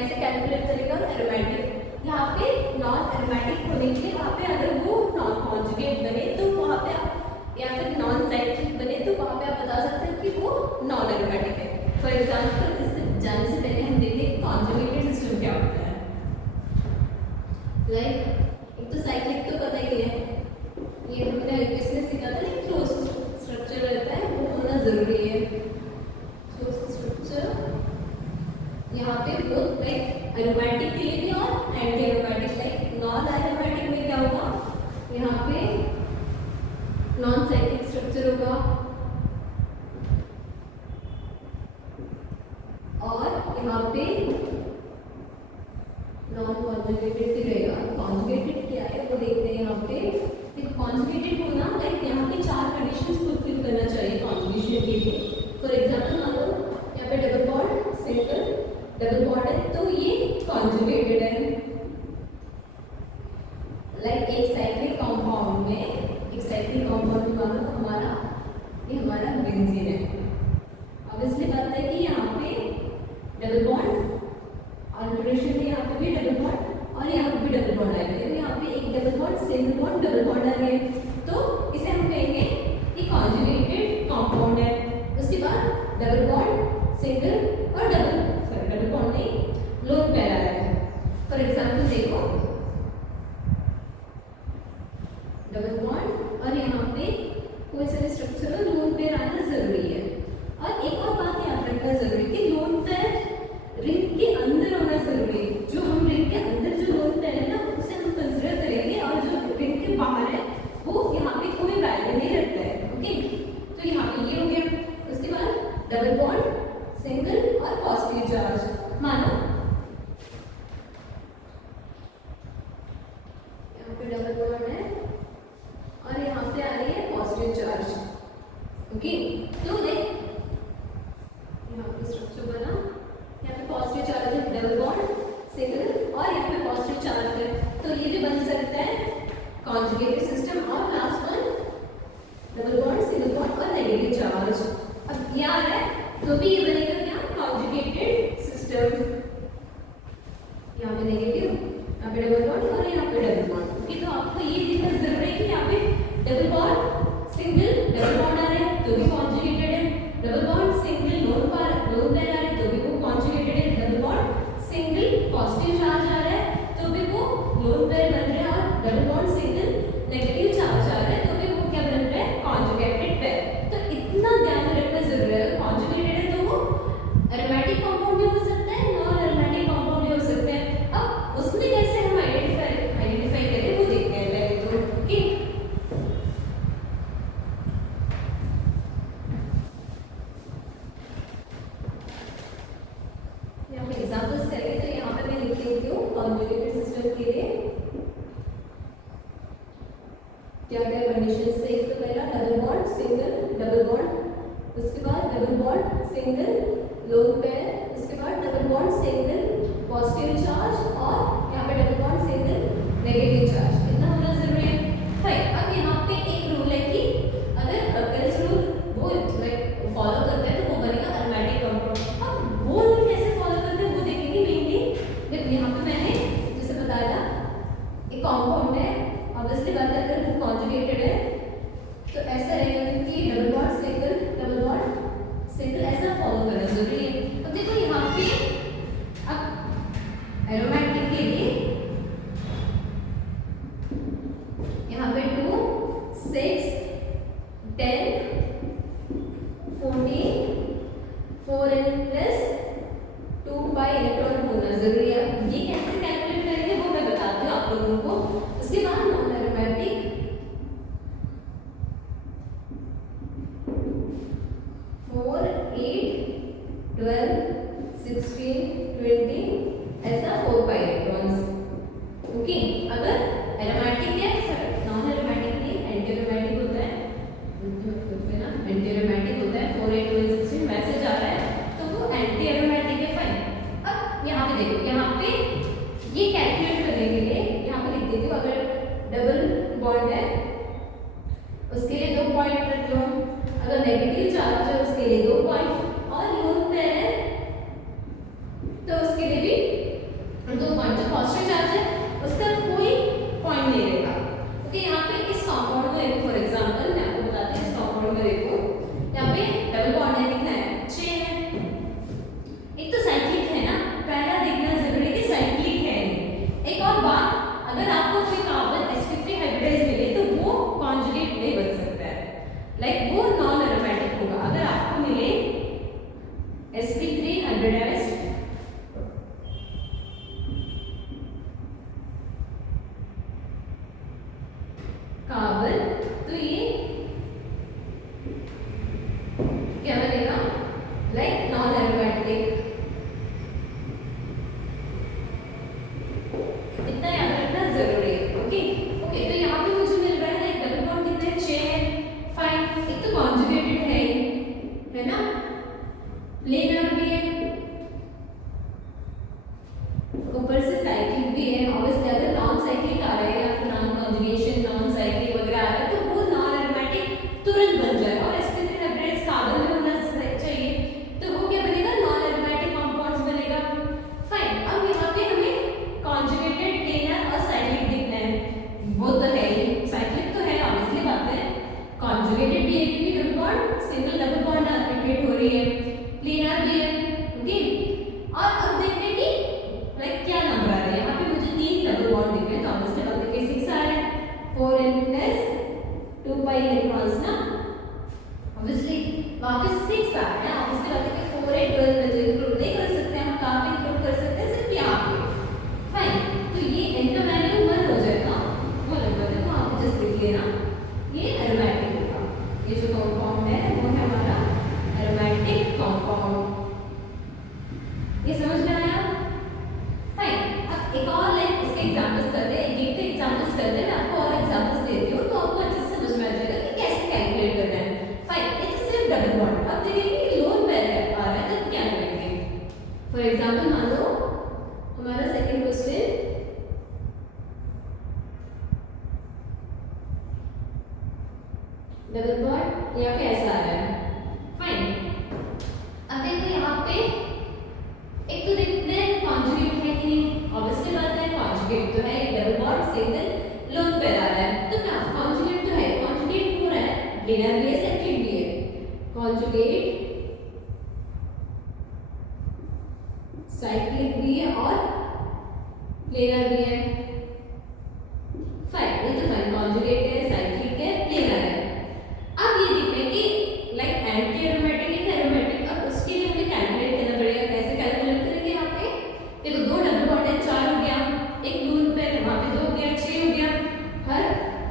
कैसे कैलकुलेट करेगा एरोमेटिक। यहाँ पे नॉन एरोमेटिक होने के लिए वहाँ पे अगर वो नॉन कॉन्जुगेट बने तो वहाँ पे आप, या फिर नॉन साइक्लिक बने तो वहाँ पे आप बता सकते हैं कि वो नॉन एरोमेटिक है। फॉर एग्जाम्पल इससे जाने से पहले हम देखें कॉन्जुगेटेड सिस्टम क्या होता है। लाइक एक तो साइक्लिक तो पता ही है, ये हमने इसमें सीखा था ना, क्लोज स्ट्रक्चर रहता है वो होना जरूरी है। क्लोज स्ट्रक्चर यहाँ पे बोथ लाइक एरोमेटिक के लिए भी और anti aromatic. Like non aromatic में क्या होगा, यहाँ पे नॉन साइक्लिक स्ट्रक्चर होगा और यहाँ पे नॉन कॉन्जुगेटेड भी रहेगा। कॉन्जुगेटेड क्या है वो देखते हैं। यहाँ पे कॉन्जुगेटेड होना लाइक यहाँ पे 4 कंडीशंस फुलफिल करना चाहिए कॉन्जुगेशन के लिए। फॉर एग्जाम्पल मान लो यहाँ पे double bond, single double bond है तो ये कॉन्जुगेटेड है। लाइक एक साइक्लिक कंपाउंड में, एक साइक्लिक कंपाउंड में मान लो हमारा ये हमारा बेंजीन है। अब इसलिए बात है कि यहाँ पे डबल बॉन्ड, अल्टरेशन में यहाँ पे भी डबल बॉन्ड और यहाँ पे भी डबल बॉन्ड आएगा। यहाँ पे एक double bond, single bond, double bond आ रहे हैं तो इसे हम कहेंगे कि कॉन्जुगेटेड कंपाउंड है। उसके बाद डबल बॉन्ड, सिंगल और डबल बॉन्ड नहीं, लोन पेयर आ रहा है। फॉर एग्जाम्पल देखो डबल बॉन्ड और यहाँ पे कोई सा स्ट्रक्चर हो, लोन पेयर आना जरूरी है। और एक और बात याद रखना जरूरी है कि लोन पेयर रिंग के अंदर होना जरूरी है। जो हम रिंग के अंदर जो लोन पेयर है ना उसे हम कंसिडर करेंगे और जो रिंग के बाहर है वो यहाँ पे कोई वैल्यू नहीं रखता है। ओके, तो यहाँ पे ये हो गया। उसके बाद डबल बॉन्ड, सिंगल और पॉजिटिव चार्ज। मानो यहाँ पे डबल बॉन्ड है और यहाँ पे आ रही है पॉजिटिव चार्ज। ओके, तो लाइक यहाँ पे स्ट्रक्चर बना, यहाँ पे पॉजिटिव चार्ज है, डबल बॉन्ड, सिंगल और यहाँ पे पॉजिटिव चार्ज है तो ये भी बन सकता है कॉन्जुगेटेड सिस्टम। और last one double bond, single bond और नेगेटिव चार्ज। अब ये आ रहा है तो भी ये बनेगा क्या, कॉन्जुगेटेड सिस्टम। यहाँ पे नेगेटिव, यहाँ पे डबल बॉन्ड और यहाँ पे डबल बॉन्ड। ओके, तो आपको ये देखना जरूरी है कि यहाँ पे double bond, single, double bond आ रहे हैं तो भी कॉन्जुगेटेड है। Double bond, single, lone pair आ रहे हैं तो भी वो कॉन्जुगेटेड है। Double bond, single, positive charge आ रहा है तो भी वो लोन पेयर बन रहे हैं। और double bond, single, negative charge आ रहा है तो भी वो क्या बन रहा है, कॉन्जुगेटेड पेयर। तो इतना ध्यान रखना जरूरी है। कॉन्जुगेटेड है तो वो एरोमेटिक कंपाउंड भी हो सकता है, नॉन एरोमेटिक कंपाउंड भी हो सकते हैं। अब उसमें कैसे हम आइडेंटिफाई करें वो देखते हैं पहले तो। ओके, यहाँ पे एग्जांपल्स करेंगे तो यहाँ पे मैं लिख देती हूँ कॉन्जुगेटेड सिस्टम के लिए क्या क्या कंडीशन है। एक तो पहला double bond, single, double bond, उसके बाद double bond, single, lone pair, उसके बाद double bond, single, positive charge और यहाँ पे double bond, single, negative charge. इतना होना जरूरी है। फाइन, अब यहाँ पे एक रूल है कि अगर हर्कल्स रूल वो फॉलो करते हैं तो वो बनेगा एरोमेटिक कंपाउंड। अब वो रूल कैसे फॉलो करते हैं वो देखेंगे मेनली। यहाँ पे मैंने जैसे बताया एक कंपाउंड है, ऑब्वियसली बात है अगर वो कॉन्जुगेटेड है तो ऐसा रहेगा कि double bond, single, double bond, single, ऐसा फॉलो करना जरूरी है। अब देखो यहाँ पे अब एरोमेटिक के लिए यहाँ पे 2, 6, 10, 14, 4n प्लस 2 बाई इलेक्ट्रॉन होना जरूरी है। ये कैसे कैलकुलेट करेंगे वो मैं बताती हूँ आप लोगों को। उसके बाद नॉन एरोमेटिक 4, 8, 12, 16, 20 ऐसा 4 बाई इलेक्ट्रॉन्स। ओके, अगर एरोमेटिक है, नॉन एरोमेटिक नहीं, एंटी एरोमेटिक होता है ना, एंटी एरोमेटिक होता है 4, 8, 12, 16 वैसे जा रहा है तो वो एंटी एरोमेटिक है। फाइन, अब यहाँ पे देखो, यहाँ पे ये कैलकुलेट करने के लिए यहाँ पे लिख देती हूँ अगर डबल बॉन्ड है उसके लिए 2 पॉइंट रख लो, अगर नेगेटिव चार्ज है उसके लिए 2 पॉइंट और लोन पेयर है तो उसके लिए भी हाइब्रिडाइज्ड कार्बन, तो ये क्या बनेगा, लाइक नॉन एरोमेटिक। इतना याद रखना जरूरी है। ओके ओके, तो यहाँ पे मुझे मिल रहा है लाइक डबल बॉन्ड कितने, 6 है। फाइन, एक तो कॉन्जुगेटेड है ना, प्लेनर भी है, ऊपर से साइक्लिक भी है। ऑब्वियसली अगर नॉन साइक्लिक आ रहा है या फिर नॉन कॉन्जुगेशन नॉन साइक्लिक वगैरह आ रहा है तो वो नॉन एरोमेटिक तुरंत बन जाएगा। और sp3 हाइब्रिडाइज्ड कार्बन में होना चाहिए, तो वो क्या बनेगा, नॉन एरोमेटिक कंपाउंड्स बनेगा। फाइन, अब यहाँ पे हमें कॉन्जुगेटेड, प्लेनर और साइक्लिक दिखना है। वो तो है ही, साइक्लिक तो है, ऑब्वियसली बात है। कॉन्जुगेटेड भी है क्योंकि double bond, single double bond repeat हो रही है, प्लेनर भी है। ओके, और अब देखते हैं कि लाइक क्या नंबर आ रहा है। यहाँ पे मुझे 3 डबल बॉन्ड दिख रहे हैं, तो ऑब्वियसली बात है कि 6 आ रहा है, 4n प्लस 2 pi इलेक्ट्रॉन्स ना, ऑब्वियसली वहाँ पे 6 आ रहा है। ऑब्वियसली बात है कि 4n 12 में तो इंक्लूड नहीं कर सकते हम, कहाँ पे इंक्लूड कर सकते हैं, सिर्फ यहाँ पे। फाइन, तो ये n का वैल्यू 1 हो जाएगा, वो नंबर है, वो आप जस्ट लिख लेना, ये एरोमेटिक होगा। ये जो कंपाउंड है वो है हमारा एरोमेटिक कंपाउंड। ये समझ में आया? फाइन, अब एक और लाइक इसके एग्जांपल्स करते हैं, एक के एग्जांपल्स करते हैं। मैं आपको और एग्जांपल्स देती हूँ तो आपको अच्छे से समझ में आ जाएगा कि कैसे कैलकुलेट करना है। फाइन, ये तो सिर्फ डबल बॉन्ड। अब देखेंगे कि लोन पेयर आ रहा है तो क्या करेंगे। फॉर एग्जांपल मान लो हमारा सेकंड क्वेश्चन, डबल बॉन्ड यहाँ पे ऐसा आ रहा है। फाइन, अब देखो यहाँ पे एक तो देखते हैं कॉन्जुगेट है कि नहीं। ऑब्वियसली बात है कॉन्जुगेट तो है, double bond single lone pair आ रहा है, तो क्या कॉन्जुगेट तो है, कॉन्जुगेट हो रहा है, प्लेनर भी है, साइक्लिक भी है। कॉन्जुगेट, साइक्लिक भी है और प्लेनर भी है। फाइन, ये तो फाइन, कॉन्जुगेट है, साइक्लिक है, प्लेनर है। अब ये देखते हैं कि लाइक एंटी एरोमेटिक है, एरोमेटिक। अब उसके लिए हमें कैलकुलेट करना पड़ेगा। कैसे कैलकुलेट करेंगे। यहाँ पे देखो 2 डबल बॉन्ड है, 4 हो गया, एक लोन पेयर है, वहाँ पे 2 हो गया, 6 हो गया। हर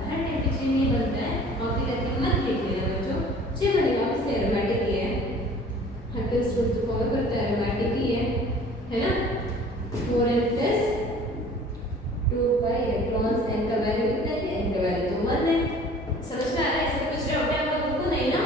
टाइप की चेन ये बनता है, कॉपी करके मत लिख लेना बच्चों, 6 बनेगा, इसलिए एरोमेटिक ही है। हर कोई स्टूडेंट जो फॉलो करता है एरोमेटिक ही है ना। 4n plus 2 pi electrons, n का वैल्यू कितना है, n का वैल्यू तो 1 है। समझ में आ रहा है? ऐसे कुछ रहे होते हैं आप लोगों को, नहीं ना?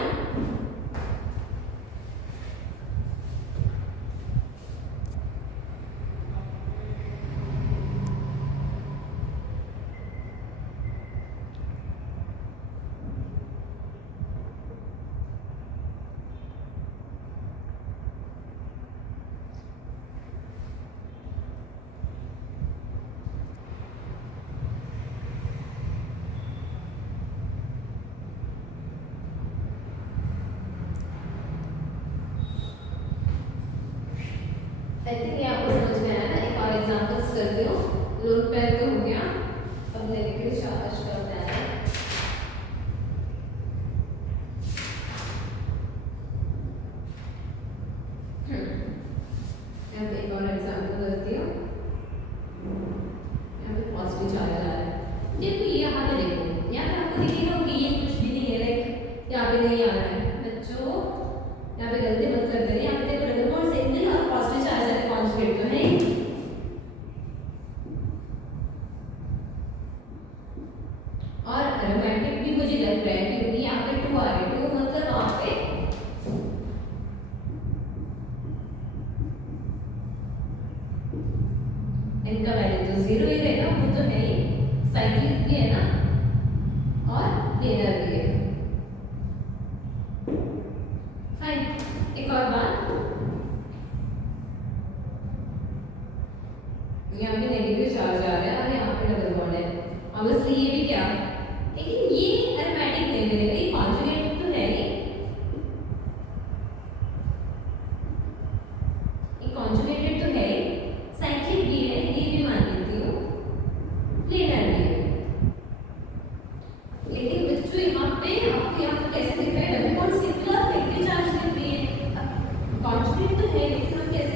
आई थिंक ये आपको समझ में आया ना। एक और एग्जांपल्स करती हूँ। लोन पेयर तो हो गया, अब नेगेटिव चार्ज करते हैं। यहाँ पे एक और एग्जांपल करती हूँ। यहाँ पे पॉजिटिव चार्ज आ रहा है। देखो ये यहाँ पे देखो, यहाँ पे आपको दिखेगा कि ये कुछ भी नहीं है, लाइक यहाँ पे नहीं आ रहा है बच्चों, यहाँ पे गलती मत कर देना। यहाँ पे देखो डबल बॉन्ड सिंगल और पॉजिटिव चार्ज है, कॉन्जुगेट तो है। और एरोमेटिक भी मुझे लग रहा है क्योंकि यहाँ पे 2 आ रहे हैं, 2 मतलब वहाँ पे इनका वैल्यू तो 0 ही रहेगा, वो तो है ही। साइक्लिक भी है ना और प्लेनर भी है। फाइन, एक और बात, यहाँ पे नेगेटिव चार्ज आ रहा है और यहाँ पे डबल बॉन्ड है। ऑब्वियसली ये भी क्या, लेकिन ये एरोमेटिक नहीं बनेगा, ये कॉन्जुगेट तो है ही। ये कॉन्जुगेटेड तो है ही, साइक्लिक भी है, ये भी मान लेती हूँ, प्लेनर भी है। लेकिन बच्चों यहाँ पे आपको यहाँ पे कैसे दिख रहा है, डबल बॉन्ड सिंगल और नेगेटिव चार्ज दिख रही है। कॉन्जुगेट तो है लेकिन हम कैसे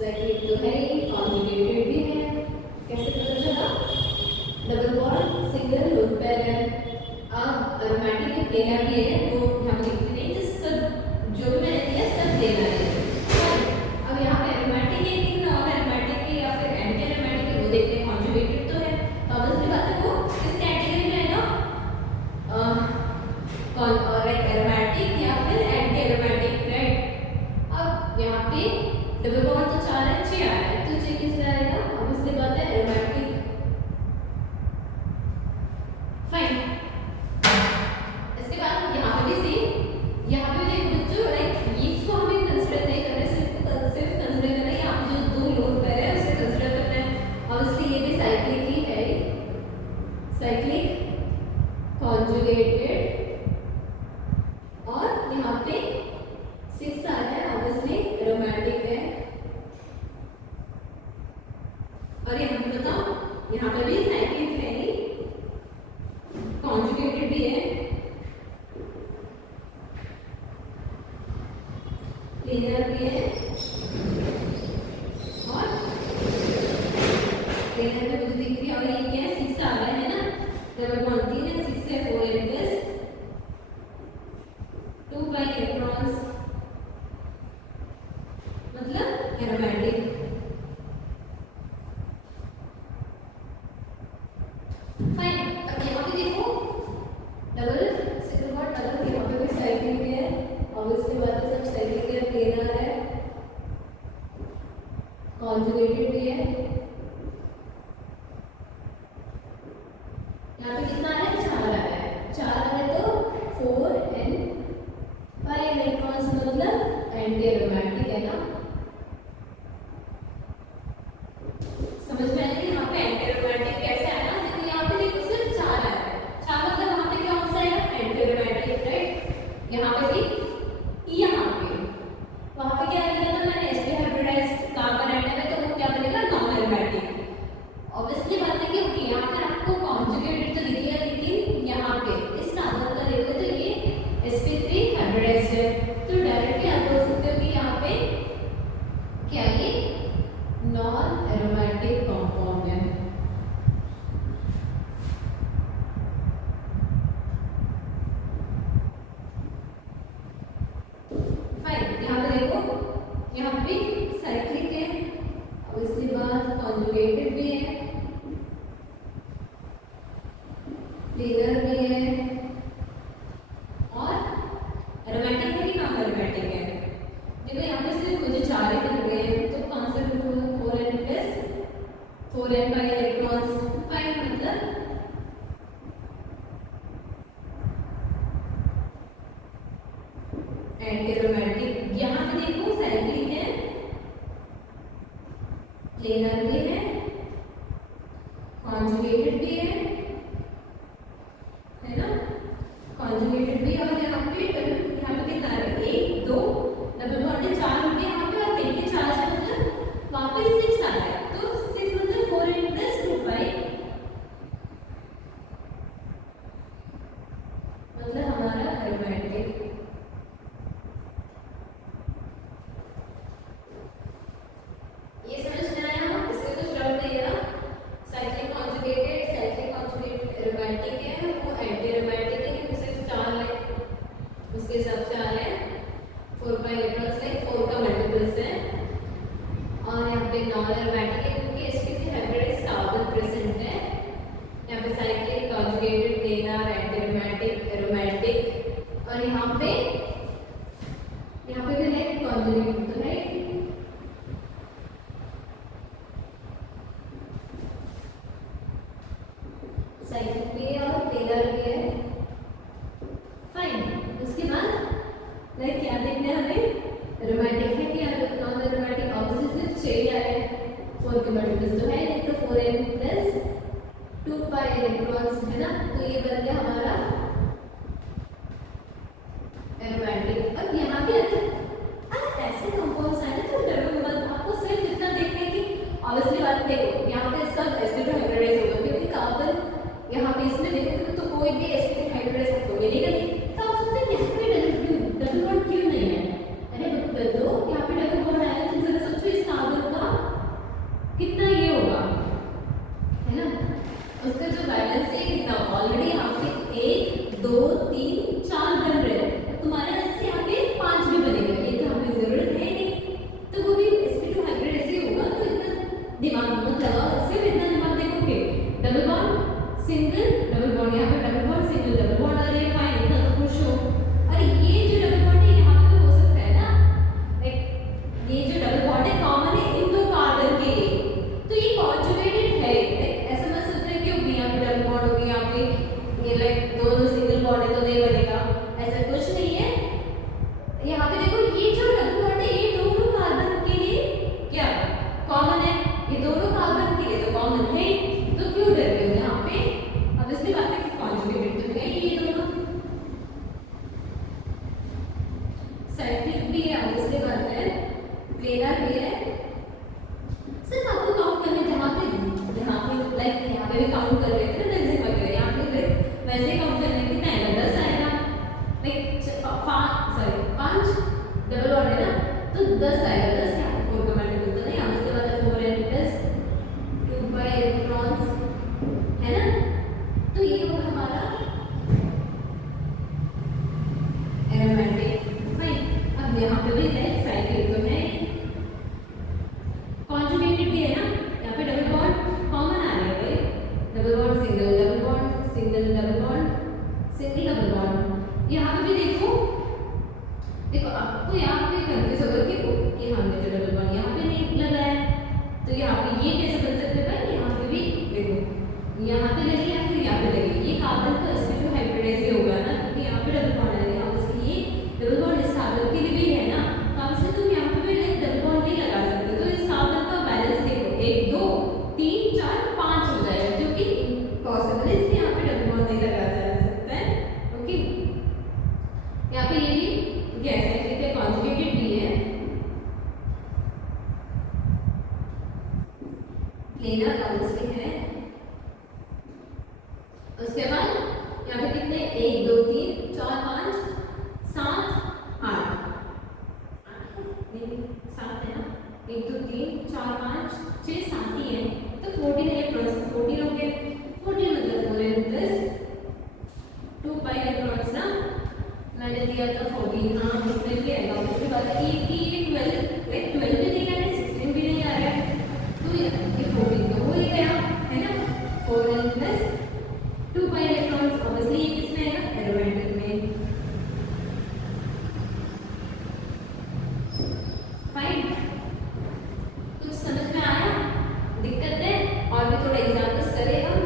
साइक्लिक तो है ही, कॉन्जुगेटेड भी है। कैसे पता चला? Double bond single lone pair है। अब एरोमेटिक में प्लेनर भी है, तो यहाँ पे लिखते नहीं, जिस सब जो भी मैंने दिया सब प्लेनर है। अब यहाँ पे एरोमेटिक है कि नॉन एरोमेटिक है या फिर एंटी एरोमेटिक है, वो देखते हैं। कॉन्जुगेटेड तो है, तो अब इसकी बात है वो किस कैटेगरी में आएगा? लाइक एरोमेटिक या फिर एंटी एरोमेटिक, राइट। अब यहाँ पे डबल बॉन्ड तो 4 है, 6 आ रहा है, तो 6 किस में आएगा? अब इसके बाद है एरोमेटिक। फाइन। इसके बाद यहाँ पे भी सेम, यहाँ पे भी देखो बच्चों, लाइक इसको हमें कंसीडर नहीं कर रहे, सिर्फ कंसीडर कर रहे हैं यहाँ पे जो 2 लोन पेयर है उसे कंसीडर करना है। अब इसलिए ये भी साइक्लिक ही है, साइक्लिक कॉन्जुगेटेड, और यहाँ पे 6 आ रहा है, ऑब्वियसली एरोमेटिक है। और यहाँ पे बताओ, यहाँ पे भी साइक्लिक है ही, कॉन्जुगेटेड भी है, प्लेनर भी है, और प्लेनर में मुझे दिख रही है। और ये क्या है? 6 आ रहा है ना, डबल बॉन्ड 3 है, 6 है, 4n प्लस 2 बाई इलेक्ट्रॉन्स, मतलब एरोमेटिक। फाइन। अब यहाँ पे देखो डबल सिंगल बॉन्ड डबल, यहाँ पे भी साइक्लिक है, और इसके बाद सब साइक्लिक है, प्लेनर है, कॉन्जुगेटेड भी है। यहाँ पे कितना है? 4 आ रहा है, 4 है तो 4n बाई इलेक्ट्रॉन्स, मतलब एंटी एरोमेटिक है ना। समझ में आया कि यहाँ पे एंटी एरोमेटिक कैसे आया? देखो यहाँ पे देखो सिर्फ 4 आ रहा है, 4 मतलब वहाँ पे क्या कौन सा है? Anti aromatic, right. यहाँ पे भी, यहाँ पे वहाँ पे क्या लिखा था मैंने? sp हाइब्रिडाइज्ड कार्बन एटम है, तो वो क्या बनेगा? Non aromatic. ऑब्वियसली बात है कि ओके यहाँ पे आपको कॉन्जुगेटेड तो दिखेगा, लेकिन यहाँ पे इस साधन का देखो तो ये sp3 हाइब्रिडाइज्ड है, तो डायरेक्टली आप बोल सकते हो कि यहाँ पे क्या ये नॉन एरोमेटिक कंपाउंड है। फाइन। यहाँ पे देखो, यहाँ पे भी साइक्लिक है, और इसके बाद कॉन्जुगेटेड भी है, प्लेनर भी है, और एरोमेटिक है कि नॉन एरोमेटिक है? देखो यहाँ पे सिर्फ मुझे 4 ही मिल रहे हैं, तो answer 4n plus 4n by electrons. Fine, मतलब एंटी एरोमेटिक। यहाँ पे देखो साइक्लिक है, प्लेनर भी है, कॉन्जुगेटेड भी है ना, कॉन्जुगेटेड भी। और यहाँ पे कितना है? 1 2 डबल बॉन्ड 4 हो गया यहाँ पे, और 3 के 4 से मतलब वहाँ पे 6 आ रहा है, तो 6 मतलब 4n प्लस 2 बाई, मतलब हमारा एरोमेटिक। ये समझ में आया? इससे कुछ डाउट नहीं है? साइक्लिक कॉन्जुगेटेड एरोमेटिक है, वो एंटी एरोमेटिक है, क्योंकि सिर्फ 4 है, उसके हिसाब से आ रहे हैं 4 बाई इलेक्ट्रॉन्स, लाइक 4 का मल्टीपल्स है। और यहाँ पे नॉन एरोमेटिक है, क्योंकि sp3 हाइब्रिडाइज्ड कार्बन प्रेजेंट है। यहाँ पे cyclic, conjugated, planar, anti aromatic, aromatic, और यहाँ पे भी लाइक कॉन्जुगेटेड तो है, साइक्लिक भी है, और प्लेनर भी है। फाइन। उसके बाद लाइक क्या देखना है हमें? एरोमेटिक है कि नॉन एरोमेटिक? ऑब्वियसली सिर्फ 6 आ रहे हैं, 4 के मल्टीपल्स तो है नहीं, तो 4n प्लस 2 बाई इलेक्ट्रॉन्स है ना, तो ये बन गया हमारा एरोमेटिक। अब यहाँ पे ऐसे कंपाउंड्स आए तो डरो मत, आपको सिर्फ इतना देखना है कि ऑब्वियसली बात देखो यहाँ पे सब sp2 हाइब्रिडाइज होगा, क्योंकि कार्बन यहाँ पे इसमें देखोगे तो कोई भी sp3 हाइब्रिडाइज आपको मिलेगा नहीं। तो आप सोचते हैं यहाँ पे डबल बॉन्ड क्यों नहीं है? अरे बदलो, यहाँ पे डबल बॉन्ड आया तो जरा सोचो इस कार्बन का दिमाग मत लगाओ, सिर्फ इतना दिमाग देखोगे, double bond single double bond, यहाँ पे double bond single double bond, अरे फाइन, इतना तो खुश हो। अरे ये जो डबल बॉन्ड है यहाँ पे हो सकता है ना, लाइक ये जो डबल बॉन्ड है कॉमन है इन दो कार्बन के लिए, तो ये कॉन्जुगेटेड है। लाइक ऐसा मत सोच रहे कि यहाँ पे डबल बॉन्ड होगी, यहाँ पे ये लाइक दोनों सिंगल बॉन्ड है तो नहीं बनेगा, ऐसा कुछ नहीं है। यहाँ पे देखो ये जो डबल बॉन्ड है ये दोनों कार्बन के लिए क्या कॉमन है, ये दोनों कार्बन के लिए तो कॉमन है, तो क्यों डर रहे हो यहाँ पे। अब इसलिए बात है कि कॉन्जुगेटेड तो है ये दोनों, साइक्लिक भी है, अब इसलिए बात है प्लेनर भी है। सिर्फ आपको काउंट करने जहाँ पे लाइक यहाँ पे भी काउंट कर रहे थे ना बेंजीन वगैरह, यहाँ पे वैसे काउंट करने कितना आएगा 10 आएगा, लाइक 5 डबल बॉन्ड है ना तो 10 आएगा, 10 यहाँ पे 4 का मल्टीपल तो नहीं, अब उसके बाद 4n प्लस 2 बाई इलेक्ट्रॉन्स है ना, तो ये होगा हमारा एरोमेटिक। फाइन, अब यहाँ पे भी लाइक साइक्लिक तो है, कॉन्जुगेटेड भी है ना, यहाँ पे डबल बॉन्ड कॉमन आ रहा है भाई, double bond single double bond single double bond single double bond. यहाँ पे भी देखो आपको यहाँ पे कंफ्यूज होगा कि हमने तो डबल बॉन्ड यहाँ पे नहीं लगाया है, तो यहाँ पे ये कैसे बन सकते हैं भाई, यहाँ पे भी देखो यहाँ पे लगी या फिर यहाँ पे लगी, ये कार्बन का sp2 हाइब्रिडाइज ही होगा ना, क्योंकि यहाँ पे डबल बॉन्ड है, यहाँ पे ये डबल बॉन्ड इस कार्बन के लिए भी है ना, तो अब से तुम यहाँ पे भी लाइक डबल बॉन्ड नहीं लगा सकते, तो इस कार्बन का बैलेंस देखो 1 2 3 4 5 हो जाएगा, जो कि इम्पॉसिबल है, इसलिए यहाँ पे डबल बॉन्ड नहीं लगाया जा सकता है। ओके, यहाँ पे ये भी गैस है, कॉन्जुगेटेड भी है, प्लेनर ऑब्वियसली है। उसके बाद यहाँ पे कितने 1 2 3 4 5 7 8 7 है ना, 1 2 3 4 5 6 7 ही है, तो 14 इलेक्ट्रॉन्स 14 हो गए, 14 मतलब 4n प्लस 2 पाई इलेक्ट्रॉन्स ना, मैंने दिया था 14, हाँ इसमें भी आएगा। उसके बाद ये 12 लाइक 12 भी नहीं आ रहा है, 16 भी नहीं आ रहा है, तो ये 14 तो हो ही गया है ना, 4n plus 2 pi electrons, obviously ये किसमें आएगा एरोमेटिक में। फाइन, कुछ समझ में आया, दिक्कत है, और भी थोड़ा एग्जाम्पल्स करें हम।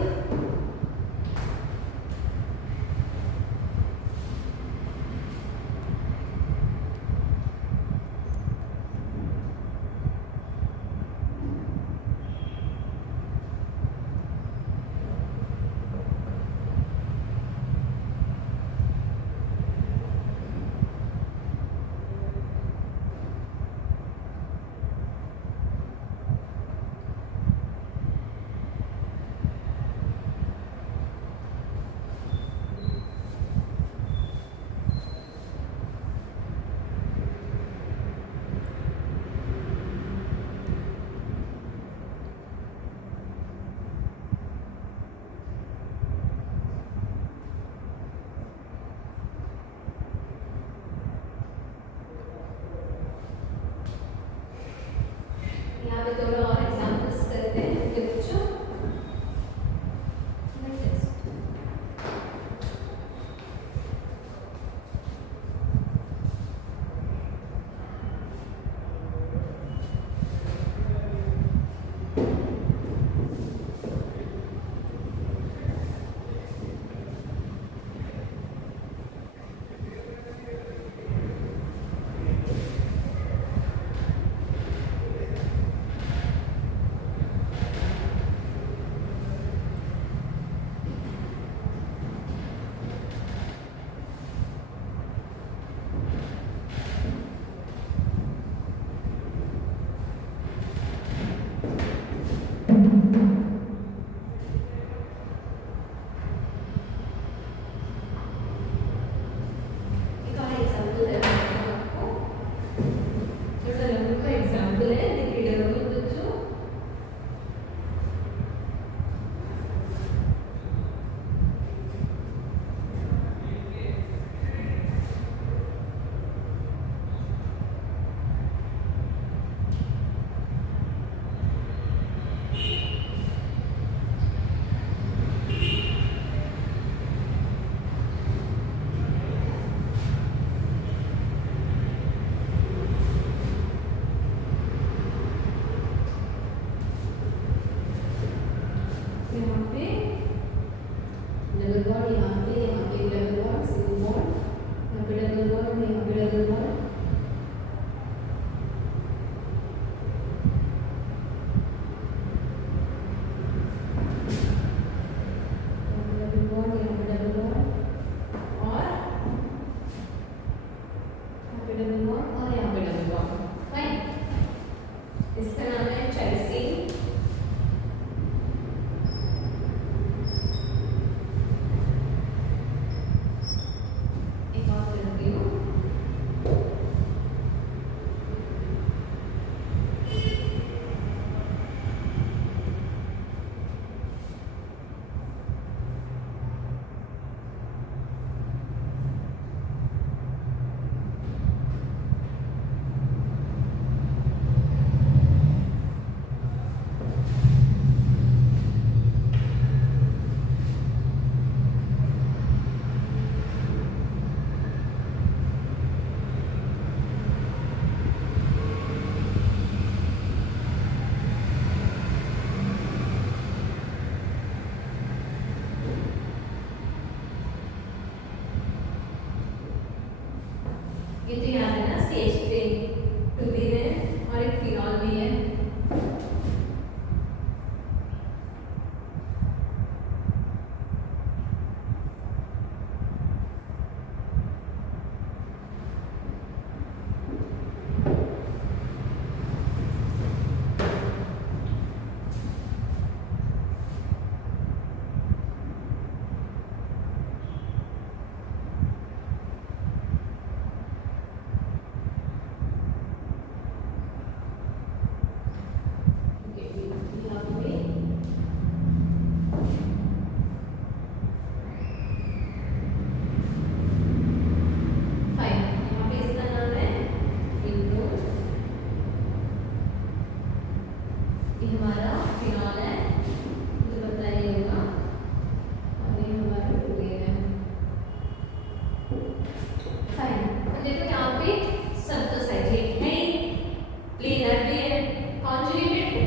ये हमारा फिनॉल है, तो पता ही होगा, और ये हमारा प्रोपेन है। फाइन, तो देखो यहाँ पे सब तो साइक्लिक है, प्लेनर भी है, कॉन्जुगेटेड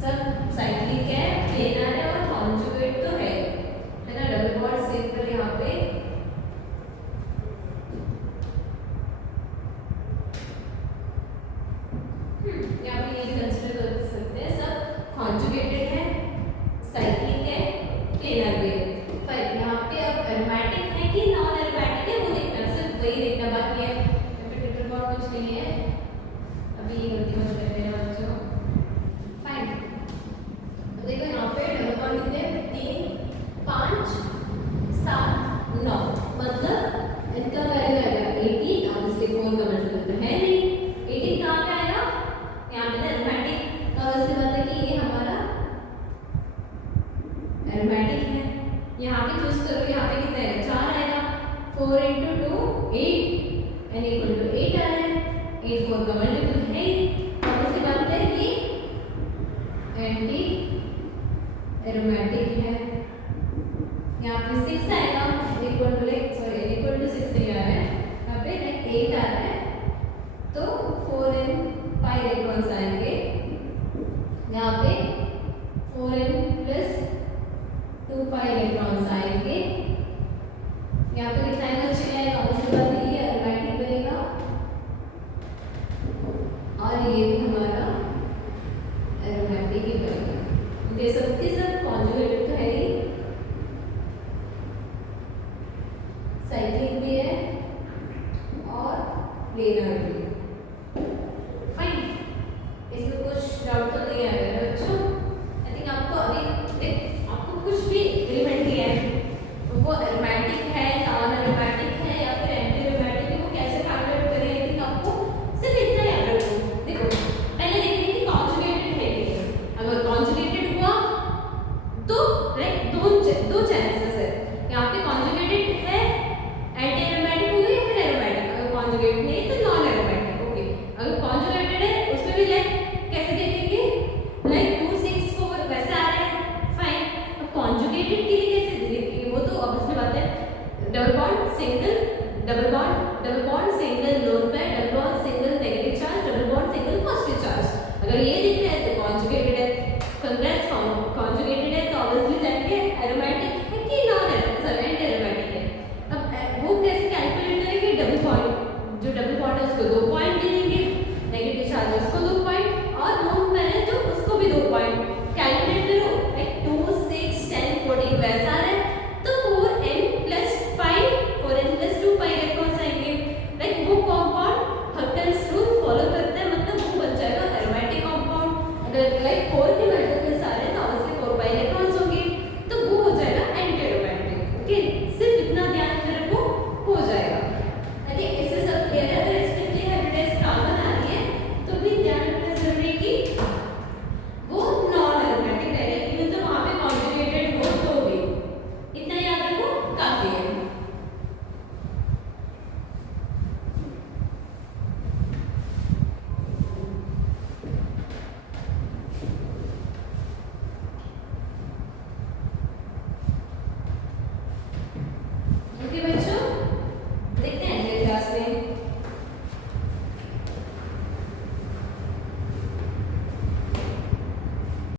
सब साइक्लिक है, प्लेनर है और कॉन्जुगेट तो है ना। डबल बॉन्ड सिंपल यहाँ पे यहाँ पे ये भी कंसीडर कर सकते हैं, सब कॉन्जुगेटेड है, साइक्लिक है, प्लेनर भी है। पर यहाँ पे अब एरोमेटिक है कि नॉन एरोमेटिक है वो देखना, सिर्फ वही देखना बाकी है। यहाँ पे ट्रिपल बॉन्ड कुछ नहीं है, अभी ये गलती मत कर देना बच्चों। फाइन, तो देखो यहाँ पे डबल बॉन्ड कितने हैं, 3 5 7 9, मतलब इनका वैल्यू आएगा 18। अब इसके 4 का मतलब तो है नहीं, 18 कहाँ पे आएगा, यहाँ पे ना एरोमेटिक का वैसे बात है कि ये हमारा एरोमेटिक है। यहाँ पे चूज करो, यहाँ पे कितना आएगा, 4 आएगा, 4 × 2 8 n = 8 आ रहा है, 8 4 का मल्टीपल है। अब इसके बाद है कि एंटी एरोमेटिक है, यहाँ पे 6 आएगा, इक्वल टू 6 नहीं आ रहा है, यहाँ पे 8 आ रहा है, तो 4n pi इलेक्ट्रॉन्स आएंगे। यहाँ पे 4n + 2 pi इलेक्ट्रॉन्स आएंगे। यहाँ पे कितना आएगा, 6 आएगा, उसके बाद ये एरोमेटिक बनेगा और ये भी हमारा एरोमेटिक ही बनेगा। ये सब के सब कॉन्जुगेटेड तो है ही, साइक्लिक भी है और प्लेनर भी।